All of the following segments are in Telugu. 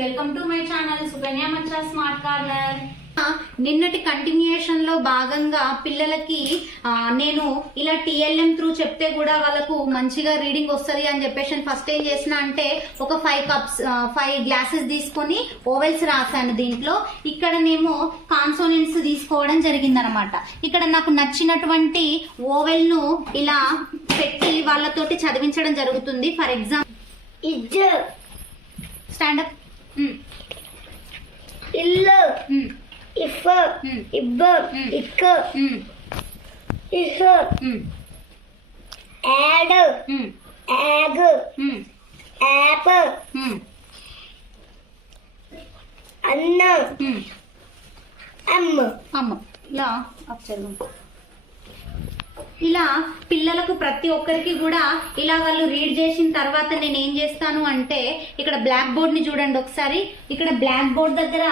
Welcome to my channel Sukanya Maccha smart corner. నిన్నటి కంటిన్యూయేషన్ లో భాగంగా పిల్లలకి నేను ఇలా టిఎల్ఎం త్రూ చెప్తే కూడా వాళ్ళకు మంచిగా రీడింగ్ వస్తుంది అని చెప్పేసి ఫస్ట్ ఏం చేసిన అంటే ఒక 5 గ్లాసెస్ తీసుకొని ఓవెల్స్ రాసాను. దీంట్లో ఇక్కడనేమో కాన్సోనెంట్స్ తీసుకోవడం జరిగిందనమాట. ఇక్కడ నాకు నచ్చినటువంటి ఓవెల్ ను ఇలా పెట్టి వాళ్ళతోటి చదివించడం జరుగుతుంది. ఫర్ ఎగ్జాంపుల్ స్టాండప్ ఇల్లు ఇఫ్ ఇబ్బ ఇక్క ఇహ యాడ్ యాగ్ యాప్ అన్న అమ్మ అమ్మ ఇలా అక్షరం. ఇలా పిల్లలకు ప్రతి ఒక్కరికి కూడా ఇలా వాళ్ళు రీడ్ చేసిన తర్వాత నేను ఏం చేస్తాను అంటే ఇక్కడ బ్లాక్ బోర్డ్ ని చూడండి ఒకసారి. ఇక్కడ బ్లాక్ బోర్డ్ దగ్గర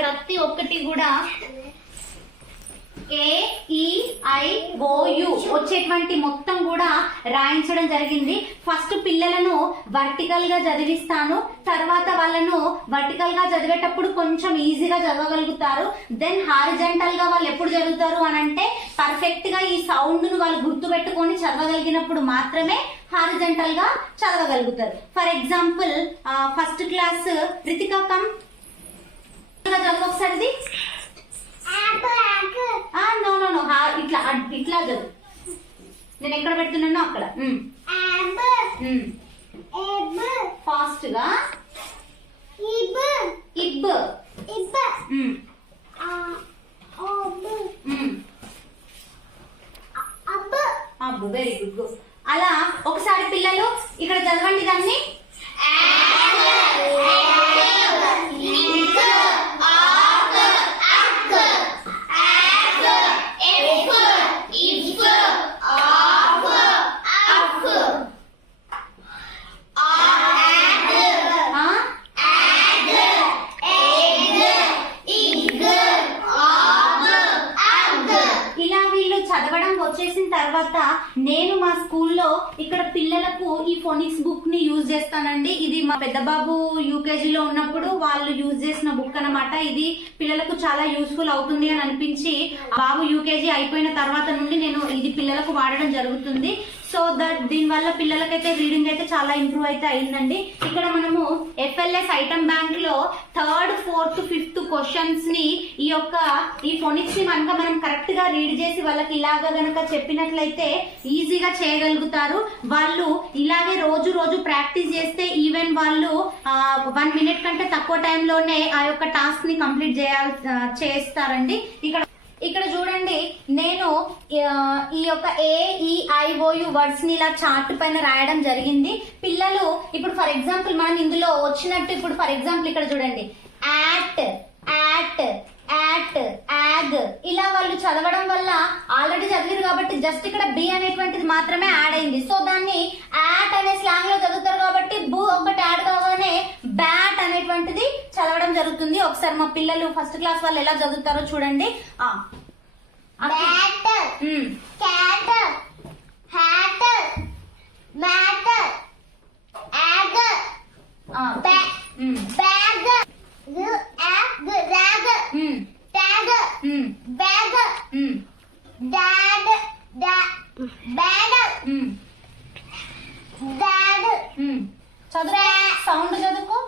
ప్రతి ఒక్కటి కూడా AEIOU వచ్చేటువంటి మొత్తం కూడా రాయించడం జరిగింది. ఫస్ట్ పిల్లలను వర్టికల్ గా చదివిస్తాను, తర్వాత వాళ్ళను వర్టికల్ గా చదివేటప్పుడు కొంచెం ఈజీగా చదవగలుగుతారు. దెన్ హారిజంటల్ గా వాళ్ళు ఎప్పుడు చదువుతారు అని అంటే పర్ఫెక్ట్ గా ఈ సౌండ్ ను వాళ్ళు గుర్తు పెట్టుకొని చదవగలిగినప్పుడు మాత్రమే హారిజంటల్ గా చదవగలుగుతారు. For example first class Ritika come చదువు ఒకసారి. నో నో నో ఇట్లా ఇట్లా చదువు. నేను ఎక్కడ పెడుతున్నానో అక్కడ ఫాస్ట్ గా ఇబ్ అబ్బు. Very good. అలా ఒకసారి పిల్లలు ఇక్కడ చదవండి దాన్ని. చదవడం వచ్చేసిన తర్వాత నేను మా స్కూల్లో ఇక్కడ పిల్లలకు ఈ ఫోనిక్స్ బుక్ ని యూజ్ చేస్తానండి. ఇది మా పెద్ద బాబు యూకేజీలో ఉన్నప్పుడు వాళ్ళు యూజ్ చేసిన బుక్ అన్నమాట. ఇది పిల్లలకు చాలా యూస్ఫుల్ అవుతుంది అని అనిపించి బాబు యూకేజీ అయిపోయిన తర్వాత నుండి నేను ఇది పిల్లలకు వాడడం జరుగుతుంది. సో దట్ దీని వల్ల పిల్లలకైతే రీడింగ్ అయితే చాలా ఇంప్రూవ్ అయితే అయిందండి. ఇక్కడ మనము FLS ఐటమ్ బ్యాంక్ లో 3rd 4th 5th క్వశ్చన్స్ ని ఈ ఫోనిక్స్ ని మనం కరెక్ట్ గా రీడ్ చేసి వాళ్ళకి ఇలాగా గనక చెప్పినట్లయితే ఈజీగా చేయగలుగుతారు. వాళ్ళు ఇలాగే రోజు ప్రాక్టీస్ చేస్తే ఈవెన్ వాళ్ళు 1 మినిట్ కంటే తక్కువ టైంలోనే ఆ యొక్క టాస్క్ ని కంప్లీట్ చేస్తారండి. ఇక్కడ చూడండి, నేను ఈ యొక్క AEIOU వర్డ్స్ ని ఇలా చార్ట్ పైన రాయడం జరిగింది. పిల్లలు ఇప్పుడు ఫర్ ఎగ్జాంపుల్ మనం ఇందులో వచ్చినట్టు ఇప్పుడు ఫర్ ఎగ్జాంపుల్ ఇక్కడ చూడండి యాట్ యాట్ యాట్ యాగ్ ఇలా వాళ్ళు చదవడం వల్ల ఆల్రెడీ చదివారు కాబట్టి జస్ట్ ఇక్కడ బి అనేటువంటిది మాత్రమే యాడ్ అయింది. సో దాన్ని యాట్ అనే స్లాంగ్ లో చదువుతారు కాబట్టి బు ఒకటి యాడ్ కాగానే బ్యాట్ అనేటువంటిది చదవడం జరుగుతుంది. ఒకసారి మా పిల్లలు ఫస్ట్ క్లాస్ వాళ్ళు ఎలా చదువుతారో చూడండి. చదువు సౌండ్ చదువుకో.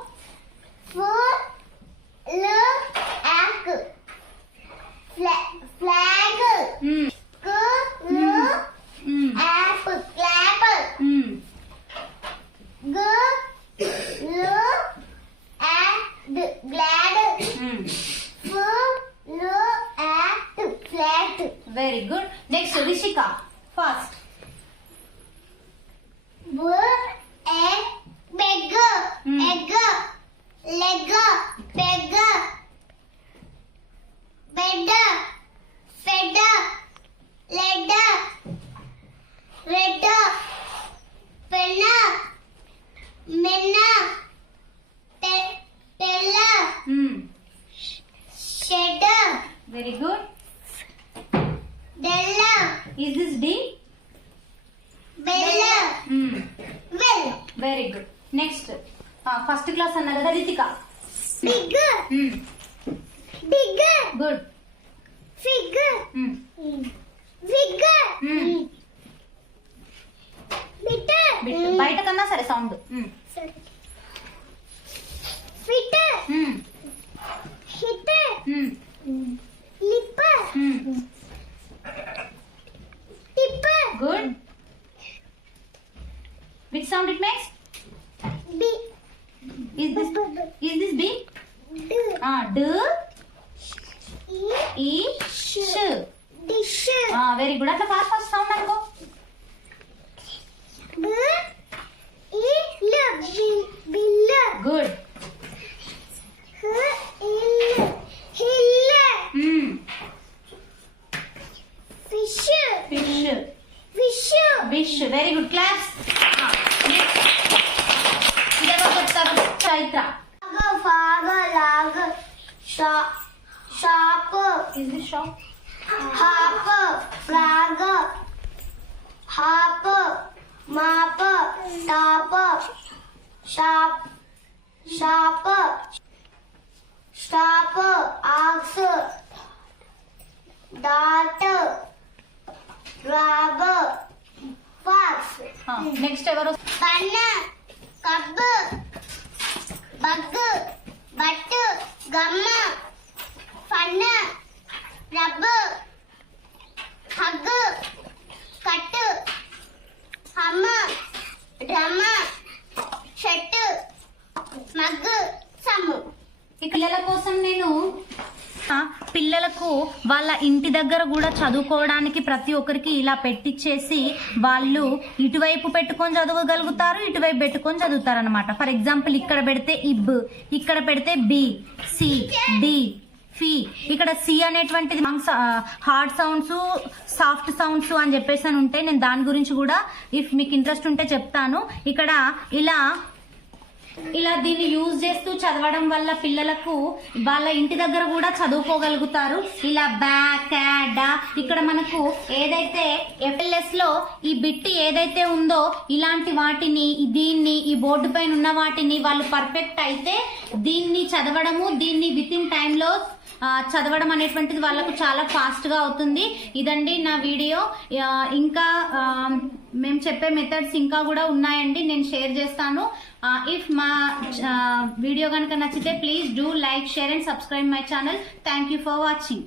Flag app clap glad flat. Very good. Next Rishika fast. Egg egg first class అన్నా కదా Ritika. Big. Big. Good. Fig. Wig. Bit. బయట కన్నా సరే sound. Fit. Hit. Lip. Tip. Good. Which sound it makes? B. Is this B? డ్ ఈ ష్. Dish. Very good. అట్లా ఫాస్ట్ ఫాస్ట్ సౌండ్ అనుకో. Bill. Good. Hill. Fish. Fish. Wish. Very good. Class. ఇదెవరు చెప్తారు? Chaitra. Fag. Lag. Shop. Is this shop? Hop. Frog. Hop. Mop. Top. Shop. Stop. Ox. Dot. Grab. Fox. Next ఎవరు? Bun. Cub. Bug. Butt. Gum. Fun. Rub. Hug. Cut. Hum. Drum. Shut. Mug. Sum. ఈ పిల్లల కోసం నేను పిల్లలకు వాళ్ళ ఇంటి దగ్గర కూడా చదువుకోవడానికి ప్రతి ఒక్కరికి ఇలా పెట్టించేసి వాళ్ళు ఇటువైపు పెట్టుకొని చదవగలుగుతారు, ఇటువైపు పెట్టుకొని చదువుతారు అనమాట. ఫర్ ఎగ్జాంపుల్ ఇక్కడ పెడితే ఇబ్, ఇక్కడ పెడితే బి, సి, డి, ఫి. ఇక్కడ సి అనేటువంటిది హార్డ్ సౌండ్స్, సాఫ్ట్ సౌండ్స్ అని చెప్పేసి అని ఉంటాయి. నేను దాని గురించి కూడా ఇఫ్ మీకు ఇంట్రెస్ట్ ఉంటే చెప్తాను. ఇక్కడ ఇలా దీన్ని యూజ్ చేస్తూ చదవడం వల్ల పిల్లలకు వాళ్ళ ఇంటి దగ్గర కూడా చదువుకోగలుగుతారు. ఇలా బ్యాక్ ఇక్కడ మనకు ఏదైతే FLS లో ఈ బిట్ ఏదైతే ఉందో ఇలాంటి వాటిని దీన్ని ఈ బోర్డు పైన ఉన్న వాటిని వాళ్ళు పర్ఫెక్ట్ అయితే దీన్ని చదవడము, దీన్ని విత్ ఇన్ టైంలో చదవడం అనేటువంటిది వాళ్ళకు చాలా ఫాస్ట్ గా అవుతుంది. ఇదండి నా వీడియో. ఇంకా మేము చెప్పే మెథడ్స్ ఇంకా కూడా ఉన్నాయండి, నేను షేర్ చేస్తాను. ఇఫ్ మా వీడియో కనుక నచ్చితే please do like, share and subscribe my channel. Thank you for watching.